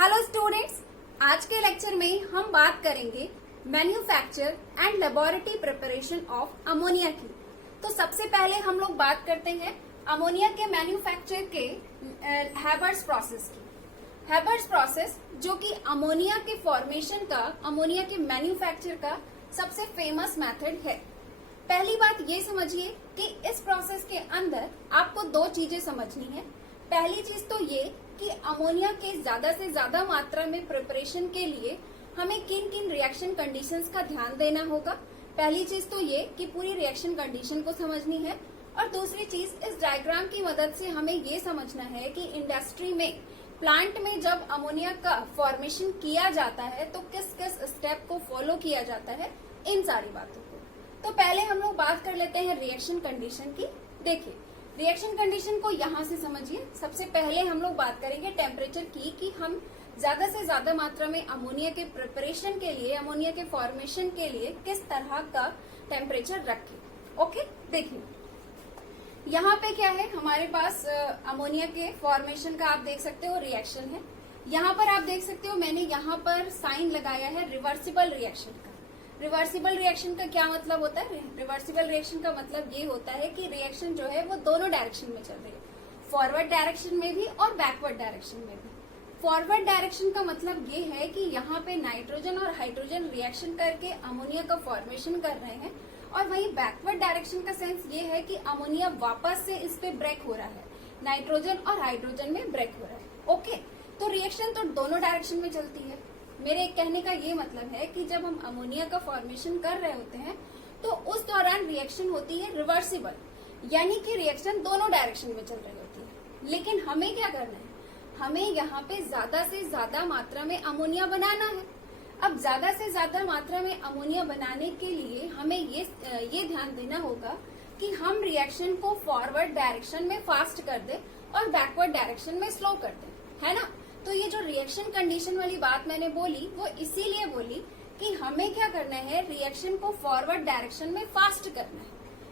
Hello students, आज के lecture में हम बात करेंगे manufacture and laboratory preparation of ammonia की। तो सबसे पहले हम लोग बात करते हैं अमोनिया के मैन्युफैक्चर के हैबर्स प्रोसेस की। हैबर्स प्रोसेस जो कि अमोनिया के फॉर्मेशन का, अमोनिया के मैन्युफैक्चर का सबसे फेमस मेथड है। पहली बात ये समझिए कि इस प्रोसेस के अंदर आपको दो चीजें समझनी है। पहली चीज तो ये कि अमोनिया के ज्यादा से ज्यादा मात्रा में प्रिपरेशन के लिए हमें किन किन रिएक्शन कंडीशंस का ध्यान देना होगा। पहली चीज तो ये कि पूरी रिएक्शन कंडीशन को समझनी है, और दूसरी चीज इस डायग्राम की मदद से हमें ये समझना है कि इंडस्ट्री में, प्लांट में जब अमोनिया का फॉर्मेशन किया जाता है तो किस किस स्टेप को फॉलो किया जाता है, इन सारी बातों को। तो पहले हम लोग बात कर लेते हैं रिएक्शन कंडीशन की। देखिए, रिएक्शन कंडीशन को यहाँ से समझिए। सबसे पहले हम लोग बात करेंगे टेम्परेचर की, कि हम ज्यादा से ज्यादा मात्रा में अमोनिया के प्रिपरेशन के लिए, अमोनिया के फॉर्मेशन के लिए किस तरह का टेम्परेचर रखें। ओके, देखिए यहाँ पे क्या है, हमारे पास अमोनिया के फॉर्मेशन का आप देख सकते हो रिएक्शन है। यहाँ पर आप देख सकते हो मैंने यहाँ पर साइन लगाया है रिवर्सिबल रिएक्शन का। रिवर्सिबल रिएक्शन का क्या मतलब होता है? रिवर्सिबल रिएक्शन का मतलब ये होता है कि रिएक्शन जो है वो दोनों डायरेक्शन में चल रही है, फॉरवर्ड डायरेक्शन में भी और बैकवर्ड डायरेक्शन में भी। फॉरवर्ड डायरेक्शन का मतलब ये है कि यहाँ पे नाइट्रोजन और हाइड्रोजन रिएक्शन करके अमोनिया का फॉर्मेशन कर रहे हैं, और वहीं बैकवर्ड डायरेक्शन का सेंस ये है कि अमोनिया वापस से इस पे ब्रेक हो रहा है, नाइट्रोजन और हाइड्रोजन में ब्रेक हो रहा है। ओके, तो रिएक्शन तो दोनों डायरेक्शन में चलती है। मेरे कहने का ये मतलब है कि जब हम अमोनिया का फॉर्मेशन कर रहे होते हैं तो उस दौरान रिएक्शन होती है रिवर्सिबल, यानी कि रिएक्शन दोनों डायरेक्शन में चल रही होती है। लेकिन हमें क्या करना है, हमें यहाँ पे ज्यादा से ज्यादा मात्रा में अमोनिया बनाना है। अब ज्यादा से ज्यादा मात्रा में अमोनिया बनाने के लिए हमें ये ध्यान देना होगा कि हम रिएक्शन को फॉरवर्ड डायरेक्शन में फास्ट कर दें और बैकवर्ड डायरेक्शन में स्लो कर दें, है ना। तो ये जो रिएक्शन कंडीशन वाली बात मैंने बोली वो इसीलिए बोली कि हमें क्या करना है, रिएक्शन को फॉरवर्ड डायरेक्शन में फास्ट करना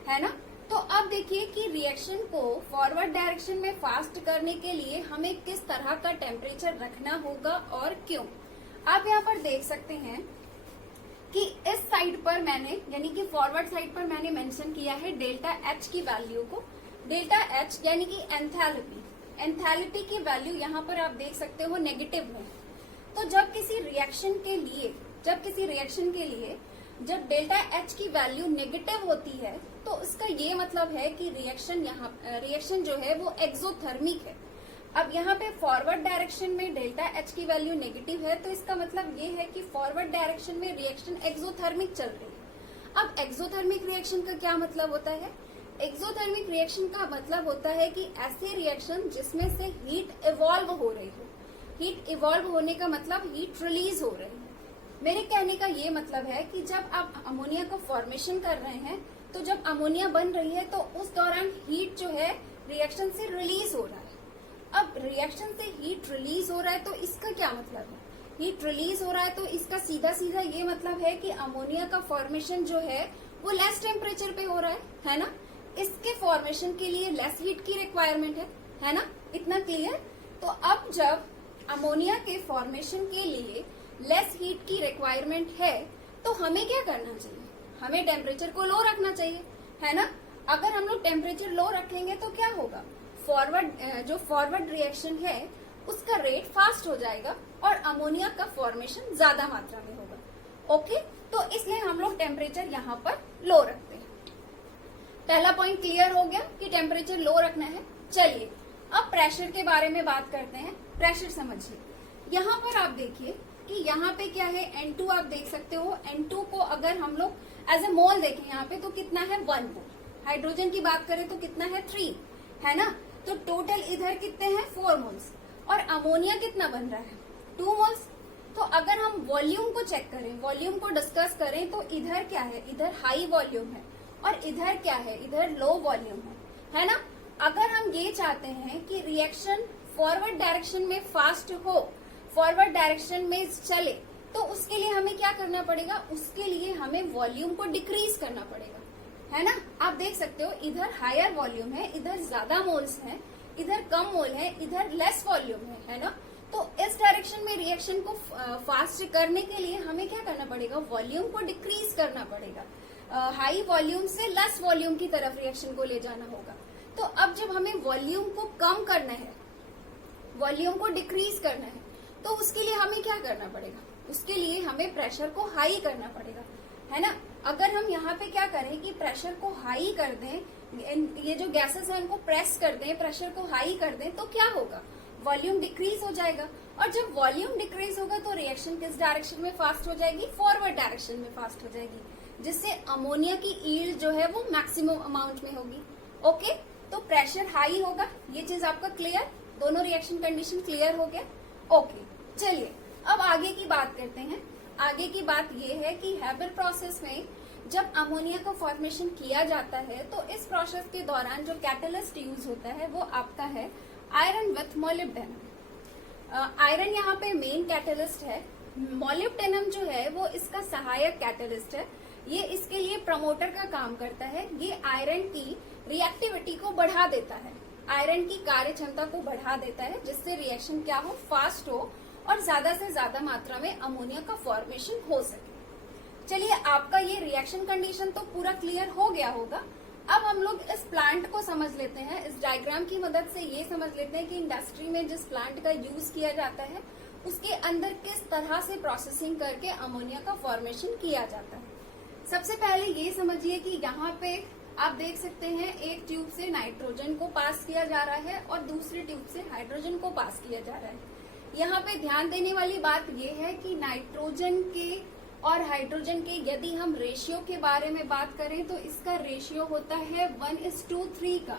है ना। तो अब देखिए कि रिएक्शन को फॉरवर्ड डायरेक्शन में फास्ट करने के लिए हमें किस तरह का टेम्परेचर रखना होगा और क्यों। आप यहाँ पर देख सकते हैं कि इस साइड पर मैंने, यानी कि फॉरवर्ड साइड पर मैंने मेंशन किया है डेल्टा एच की वैल्यू को। डेल्टा एच यानी कि एंथैल्पी, एंथैल्पी की वैल्यू यहाँ पर आप देख सकते हो नेगेटिव में। तो जब किसी रिएक्शन के लिए जब डेल्टा एच की वैल्यू नेगेटिव होती है तो उसका ये मतलब है कि रिएक्शन जो है वो एक्सोथर्मिक है। अब यहाँ पे फॉरवर्ड डायरेक्शन में डेल्टा एच की वैल्यू नेगेटिव है, तो इसका मतलब ये है कि फॉरवर्ड डायरेक्शन में रिएक्शन एक्सोथर्मिक चल रही है। अब एक्सोथर्मिक रिएक्शन का क्या मतलब होता है? एक्सोथर्मिक रिएक्शन का मतलब होता है कि ऐसे रिएक्शन जिसमें से हीट इवॉल्व हो रही हो। हीट इवॉल्व होने का मतलब हीट रिलीज हो रही है। मेरे कहने का ये मतलब है कि जब आप अमोनिया का फॉर्मेशन कर रहे हैं, तो जब अमोनिया बन रही है तो उस दौरान हीट जो है रिएक्शन से रिलीज हो रहा है। अब रिएक्शन से हीट रिलीज हो रहा है तो इसका क्या मतलब है? हीट रिलीज हो रहा है तो इसका सीधा सीधा ये मतलब है कि अमोनिया का फॉर्मेशन जो है वो लेस टेम्परेचर पे हो रहा है ना। इसके फॉर्मेशन के लिए लेस हीट की रिक्वायरमेंट है ना। इतना क्लियर? तो अब जब अमोनिया के फॉर्मेशन के लिए लेस हीट की रिक्वायरमेंट है तो हमें क्या करना चाहिए? हमें टेम्परेचर को लो रखना चाहिए, है ना। अगर हम लोग टेम्परेचर लो रखेंगे तो क्या होगा, जो फॉरवर्ड रिएक्शन है उसका रेट फास्ट हो जाएगा और अमोनिया का फॉर्मेशन ज्यादा मात्रा में होगा। ओके, तो इसलिए हम लोग टेम्परेचर यहाँ पर लो रखते हैं। पहला पॉइंट क्लियर हो गया कि टेम्परेचर लो रखना है। चलिए अब प्रेशर के बारे में बात करते हैं। प्रेशर समझिए, यहाँ पर आप देखिए कि यहाँ पे क्या है, N2 आप देख सकते हो। N2 को अगर हम लोग एज ए मोल देखें यहाँ पे तो कितना है, 1 मोल। हाइड्रोजन की बात करें तो कितना है, 3, है ना। तो टोटल इधर कितने हैं, 4 मोल्स। और अमोनिया कितना बन रहा है, 2 मोल्स। तो अगर हम वॉल्यूम को चेक करें, वॉल्यूम को डिस्कस करें तो इधर क्या है, इधर हाई वॉल्यूम है और इधर क्या है, इधर लो वॉल्यूम है ना। अगर हम ये चाहते हैं कि रिएक्शन फॉरवर्ड डायरेक्शन में फास्ट हो, फॉरवर्ड डायरेक्शन में चले, तो उसके लिए हमें क्या करना पड़ेगा, उसके लिए हमें वॉल्यूम को डिक्रीज करना पड़ेगा, है ना। आप देख सकते हो इधर हायर वॉल्यूम है, इधर ज्यादा मोल्स हैं, इधर कम मोल है, इधर लेस वॉल्यूम है ना। तो इस डायरेक्शन में फास्ट करने के लिए हमें क्या करना पड़ेगा, वॉल्यूम को डिक्रीज करना पड़ेगा, हाई वॉल्यूम से लेस वॉल्यूम की तरफ रिएक्शन को ले जाना होगा। तो अब जब हमें वॉल्यूम को कम करना है, वॉल्यूम को डिक्रीज करना है, तो उसके लिए हमें क्या करना पड़ेगा, उसके लिए हमें प्रेशर को हाई करना पड़ेगा, है ना। अगर हम यहाँ पे क्या करें कि प्रेशर को हाई कर दें, ये जो गैसेस हैं उनको प्रेस कर दें, प्रेशर को हाई कर दें, तो क्या होगा, वॉल्यूम डिक्रीज हो जाएगा। और जब वॉल्यूम डिक्रीज होगा तो रिएक्शन किस डायरेक्शन में फास्ट हो जाएगी, फॉरवर्ड डायरेक्शन में फास्ट हो जाएगी, जिससे अमोनिया की यील्ड जो है वो मैक्सिमम अमाउंट में होगी। ओके, तो प्रेशर हाई होगा, ये चीज आपका क्लियर, दोनों रिएक्शन कंडीशन क्लियर हो गया। ओके, चलिए अब आगे की बात करते हैं। आगे की बात ये है कि हैबर प्रोसेस में जब अमोनिया का फॉर्मेशन किया जाता है तो इस प्रोसेस के दौरान जो कैटलिस्ट यूज होता है वो आपका है आयरन विथ मोलिब्डेनम। आयरन यहाँ पे मेन कैटलिस्ट है, मोलिब्डेनम जो है वो इसका सहायक कैटलिस्ट है। ये इसके लिए प्रमोटर का काम करता है, ये आयरन की रिएक्टिविटी को बढ़ा देता है, आयरन की कार्य क्षमता को बढ़ा देता है, जिससे रिएक्शन क्या हो, फास्ट हो और ज्यादा से ज्यादा मात्रा में अमोनिया का फॉर्मेशन हो सके। चलिए, आपका ये रिएक्शन कंडीशन तो पूरा क्लियर हो गया होगा। अब हम लोग इस प्लांट को समझ लेते हैं, इस डायग्राम की मदद से ये समझ लेते हैं कि इंडस्ट्री में जिस प्लांट का यूज किया जाता है उसके अंदर किस तरह से प्रोसेसिंग करके अमोनिया का फॉर्मेशन किया जाता है। सबसे पहले ये समझिए कि यहाँ पे आप देख सकते हैं एक ट्यूब से नाइट्रोजन को पास किया जा रहा है और दूसरी ट्यूब से हाइड्रोजन को पास किया जा रहा है। यहाँ पे ध्यान देने वाली बात ये है कि नाइट्रोजन के और हाइड्रोजन के यदि हम रेशियो के बारे में बात करें तो इसका रेशियो होता है 1:3 का।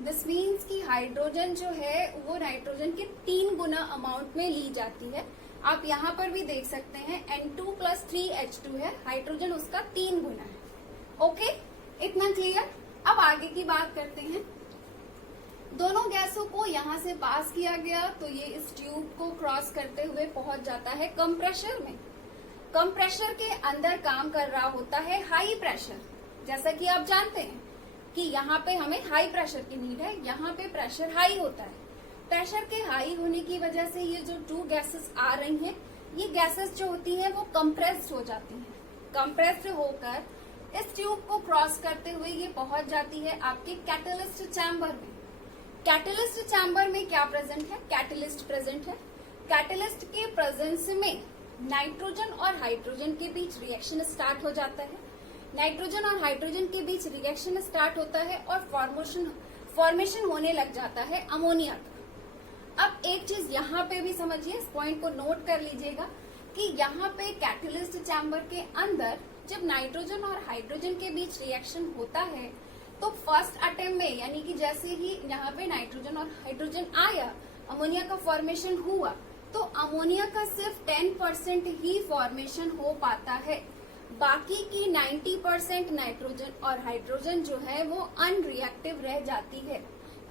दिस मीन्स कि हाइड्रोजन जो है वो नाइट्रोजन के 3 गुना अमाउंट में ली जाती है। आप यहाँ पर भी देख सकते हैं N2 + 3H2 है, हाइड्रोजन उसका 3 गुना है। ओके, इतना क्लियर। अब आगे की बात करते हैं। दोनों गैसों को यहाँ से पास किया गया तो ये इस ट्यूब को क्रॉस करते हुए पहुंच जाता है कम प्रेशर में। कम प्रेशर के अंदर काम कर रहा होता है हाई प्रेशर। जैसा कि आप जानते हैं कि यहाँ पे हमें हाई प्रेशर की नीड है, यहाँ पे प्रेशर हाई होता है। प्रेशर के हाई होने की वजह से ये जो 2 गैसेस आ रही हैं, ये गैसेस जो होती हैं वो कंप्रेस्ड हो जाती हैं। कंप्रेस्ड होकर इस ट्यूब को क्रॉस करते हुए ये पहुंच जाती है आपके कैटलिस्ट चैम्बर में। कैटलिस्ट चैम्बर में क्या प्रेजेंट है, कैटलिस्ट प्रेजेंट है। कैटलिस्ट के प्रेजेंस में नाइट्रोजन और हाइड्रोजन के बीच रिएक्शन स्टार्ट हो जाता है। नाइट्रोजन और हाइड्रोजन के बीच रिएक्शन स्टार्ट होता है और फॉर्मेशन होने लग जाता है अमोनिया का। अब एक चीज यहाँ पे भी समझिए, इस पॉइंट को नोट कर लीजिएगा कि यहाँ पे कैटलिस्ट चैम्बर के अंदर जब नाइट्रोजन और हाइड्रोजन के बीच रिएक्शन होता है तो फर्स्ट अटेम्प्ट में, यानी कि जैसे ही यहाँ पे नाइट्रोजन और हाइड्रोजन आया, अमोनिया का फॉर्मेशन हुआ, तो अमोनिया का सिर्फ 10% ही फॉर्मेशन हो पाता है। बाकी की 90% नाइट्रोजन और हाइड्रोजन जो है वो अनरिएक्टिव रह जाती है।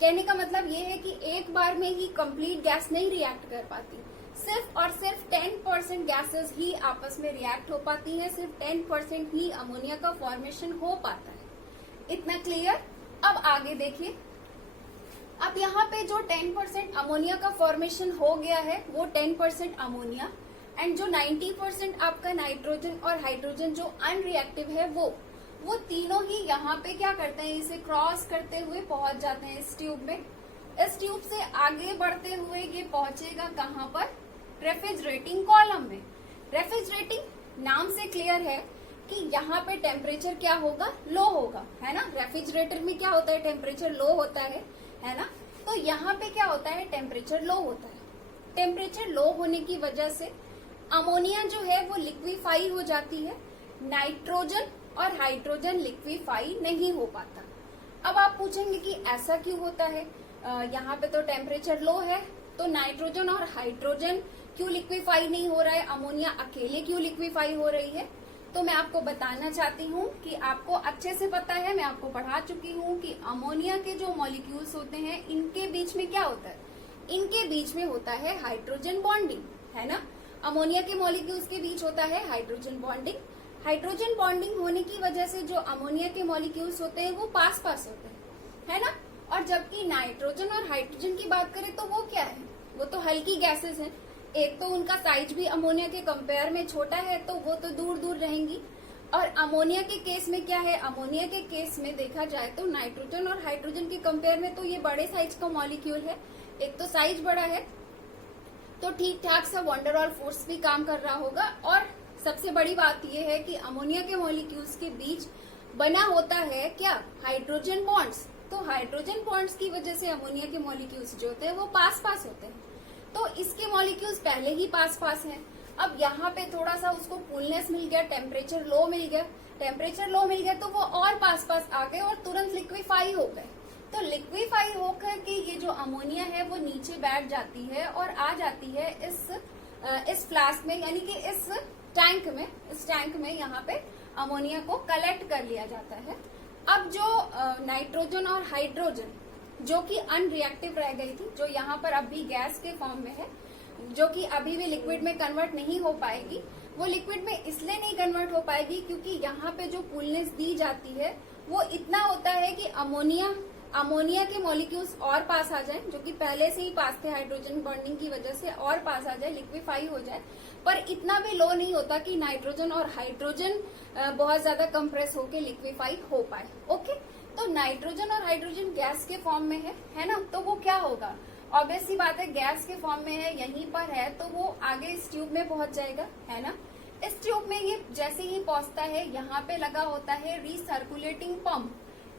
कहने का मतलब ये है कि एक बार में ही कंप्लीट गैस नहीं रिएक्ट कर पाती, सिर्फ और सिर्फ 10% गैसेस ही आपस में रिएक्ट हो पाती हैं, सिर्फ 10% ही अमोनिया का फॉर्मेशन हो पाता है। इतना क्लियर। अब आगे देखिए, अब यहाँ पे जो 10% अमोनिया का फॉर्मेशन हो गया है वो 10% अमोनिया एंड जो 90% आपका नाइट्रोजन और हाइड्रोजन जो अनरिएक्टिव है वो तीनों ही यहाँ पे क्या करते हैं, इसे क्रॉस करते हुए पहुंच जाते हैं इस ट्यूब में। इस ट्यूब से आगे बढ़ते हुए ये पहुंचेगा कहाँ पर, रेफ्रिजरेटिंग कॉलम में। रेफ्रिजरेटिंग नाम से क्लियर है कि यहाँ पे टेम्परेचर क्या होगा, लो होगा, है ना। रेफ्रिजरेटर में क्या होता है, टेम्परेचर लो होता है ना। तो यहाँ पे क्या होता है, टेम्परेचर लो होता है। टेम्परेचर लो होने की वजह से अमोनिया जो है वो लिक्विफाई हो जाती है, नाइट्रोजन और हाइड्रोजन लिक्विफाई नहीं हो पाता। अब आप पूछेंगे कि ऐसा क्यों होता है, यहाँ पे तो टेम्परेचर लो है तो नाइट्रोजन और हाइड्रोजन क्यों लिक्विफाई नहीं हो रहा है, अमोनिया अकेले क्यों लिक्विफाई हो रही है। तो मैं आपको बताना चाहती हूँ कि आपको अच्छे से पता है, मैं आपको पढ़ा चुकी हूँ कि अमोनिया के जो मॉलिक्यूल्स होते हैं इनके बीच में क्या होता है, इनके बीच में होता है हाइड्रोजन बॉन्डिंग, है ना। अमोनिया के मॉलिक्यूल्स के बीच होता है हाइड्रोजन बॉन्डिंग। हाइड्रोजन बॉन्डिंग होने की वजह से जो अमोनिया के मॉलिक्यूल्स होते हैं वो पास पास होते हैं, है ना। और जबकि नाइट्रोजन और हाइड्रोजन की बात करें तो वो क्या है, वो तो हल्की गैसेस हैं, एक तो उनका साइज भी अमोनिया के कंपेयर में छोटा है, तो वो तो दूर दूर रहेंगी। और अमोनिया के केस में क्या है, अमोनिया के केस में देखा जाए तो नाइट्रोजन और हाइड्रोजन के कंपेयर में तो ये बड़े साइज का मॉलिक्यूल है, एक तो साइज बड़ा है, तो ठीक ठाक सा वंडरवॉल फोर्स भी काम कर रहा होगा। और सबसे बड़ी बात यह है कि अमोनिया के मॉलिक्यूल्स के बीच बना होता है क्या, हाइड्रोजन बॉन्ड्स। तो हाइड्रोजन बॉन्ड्स की वजह से अमोनिया के मॉलिक्यूल्स जो होते हैं वो पास पास होते हैं, तो इसके मॉलिक्यूल्स पहले ही पास पास हैं। अब यहाँ पे थोड़ा सा उसको कूलनेस मिल गया, टेम्परेचर लो मिल गया, तो वो और पास पास आ गए और तुरंत लिक्विफाई हो गए। तो लिक्विफाई होकर के ये जो अमोनिया है वो नीचे बैठ जाती है और आ जाती है इस फ्लास्क में, यानी कि इस टैंक में यहाँ पे अमोनिया को कलेक्ट कर लिया जाता है। अब जो नाइट्रोजन और हाइड्रोजन जो कि अनरिएक्टिव रह गई थी, जो यहाँ पर अभी गैस के फॉर्म में है, जो कि अभी भी लिक्विड में कन्वर्ट नहीं हो पाएगी, वो लिक्विड में इसलिए नहीं कन्वर्ट हो पाएगी क्योंकि यहाँ पे जो कूलनेस दी जाती है वो इतना होता है कि अमोनिया के मॉलिक्यूल्स और पास आ जाएं, जो कि पहले से ही पास थे हाइड्रोजन बॉन्डिंग की वजह से, और पास आ जाए, लिक्विफाई हो जाए, पर इतना भी लो नहीं होता कि नाइट्रोजन और हाइड्रोजन बहुत ज्यादा कंप्रेस होके लिक्विफाई हो पाए। ओके, तो नाइट्रोजन और हाइड्रोजन गैस के फॉर्म में है ना, तो वो क्या होगा, ऑब्वियस सी बात है, गैस के फॉर्म में है, यहीं पर है, तो वो आगे इस ट्यूब में पहुंच जाएगा, है ना। इस ट्यूब में ये जैसे ही पहुंचता है, यहाँ पे लगा होता है रीसर्कुलेटिंग पंप।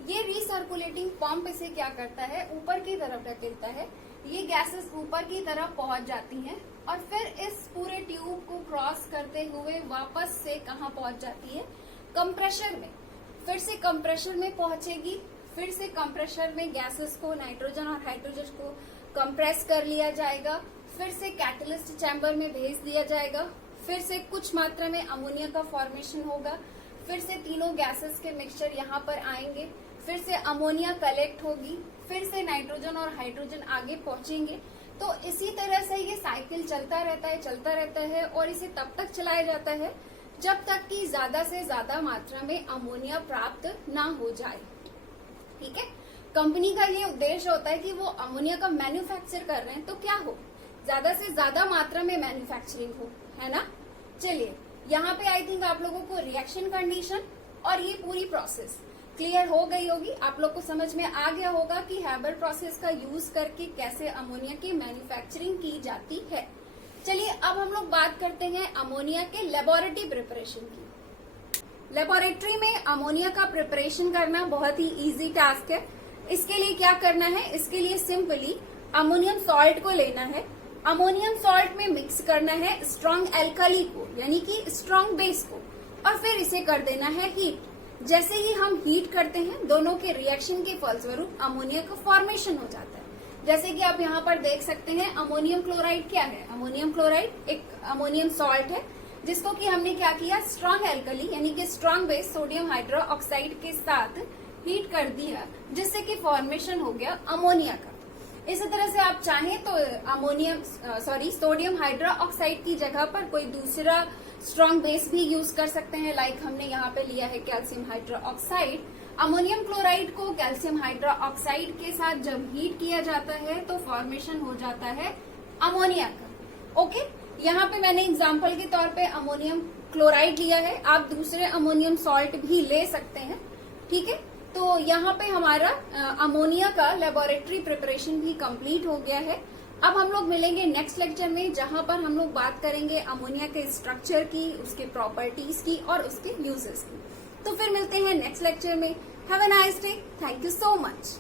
ये रीसर्कुलेटिंग पंप इसे क्या करता है, ऊपर की तरफ ढकेलता है, ये गैसेस ऊपर की तरफ पहुंच जाती हैं और फिर इस पूरे ट्यूब को क्रॉस करते हुए वापस से कहाँ पहुंच जाती है, कंप्रेशर में। फिर से कंप्रेशर में पहुंचेगी, फिर से कंप्रेशर में गैसेस को, नाइट्रोजन और हाइड्रोजन को कंप्रेस कर लिया जाएगा, फिर से कैटलिस्ट चैम्बर में भेज दिया जाएगा, फिर से कुछ मात्रा में अमोनिया का फॉर्मेशन होगा, फिर से तीनों गैसेस के मिक्सचर यहाँ पर आएंगे, फिर से अमोनिया कलेक्ट होगी, फिर से नाइट्रोजन और हाइड्रोजन आगे पहुंचेंगे। तो इसी तरह से ये साइकिल चलता रहता है और इसे तब तक चलाया जाता है जब तक कि ज्यादा से ज्यादा मात्रा में अमोनिया प्राप्त ना हो जाए। ठीक है, कंपनी का ये उद्देश्य होता है कि वो अमोनिया का मैन्युफैक्चर कर रहे हैं तो क्या हो, ज्यादा से ज्यादा मात्रा में मैन्युफैक्चरिंग हो, है ना। चलिए, यहाँ पे आई थिंक आप लोगों को रिएक्शन कंडीशन और ये पूरी प्रोसेस क्लियर हो गई होगी, आप लोग को समझ में आ गया होगा कि हैबर प्रोसेस का यूज करके कैसे अमोनिया की मैन्युफैक्चरिंग की जाती है। चलिए, अब हम लोग बात करते हैं अमोनिया के लेबोरेटरी प्रिपरेशन की। लेबोरेटरी में अमोनिया का प्रिपरेशन करना बहुत ही इजी टास्क है। इसके लिए क्या करना है, इसके लिए सिंपली अमोनियम सॉल्ट को लेना है, अमोनियम सॉल्ट में मिक्स करना है स्ट्रॉन्ग एल्कली को, यानी कि स्ट्रॉन्ग बेस को, और फिर इसे कर देना है हीट। जैसे ही हम हीट करते हैं, दोनों के रिएक्शन के फलस्वरूप अमोनिया का फॉर्मेशन हो जाता है। जैसे कि आप यहाँ पर देख सकते हैं, अमोनियम क्लोराइड क्या है, अमोनियम क्लोराइड एक अमोनियम सॉल्ट है जिसको कि हमने क्या किया, स्ट्रॉन्ग एल्कली यानी कि स्ट्रॉन्ग बेस सोडियम हाइड्रोक्साइड के साथ हीट कर दिया, जिससे कि फॉर्मेशन हो गया अमोनिया का। इसी तरह से आप चाहें तो सोडियम हाइड्रोक्साइड की जगह पर कोई दूसरा स्ट्रॉन्ग बेस भी यूज कर सकते हैं, लाइक हमने यहाँ पे लिया है कैल्शियम हाइड्रोक्साइड। अमोनियम क्लोराइड को कैल्शियम हाइड्रोक्साइड के साथ जब हीट किया जाता है तो फॉर्मेशन हो जाता है अमोनिया का। ओके, यहाँ पे मैंने एग्जाम्पल के तौर पे अमोनियम क्लोराइड लिया है, आप दूसरे अमोनियम सॉल्ट भी ले सकते हैं। ठीक है, तो यहाँ पे हमारा अमोनिया का लेबोरेटरी प्रिपरेशन भी कंप्लीट हो गया है। अब हम लोग मिलेंगे नेक्स्ट लेक्चर में, जहां पर हम लोग बात करेंगे अमोनिया के स्ट्रक्चर की, उसके प्रॉपर्टीज की और उसके यूजेस की। तो फिर मिलते हैं नेक्स्ट लेक्चर में। Have a nice day, thank you so much.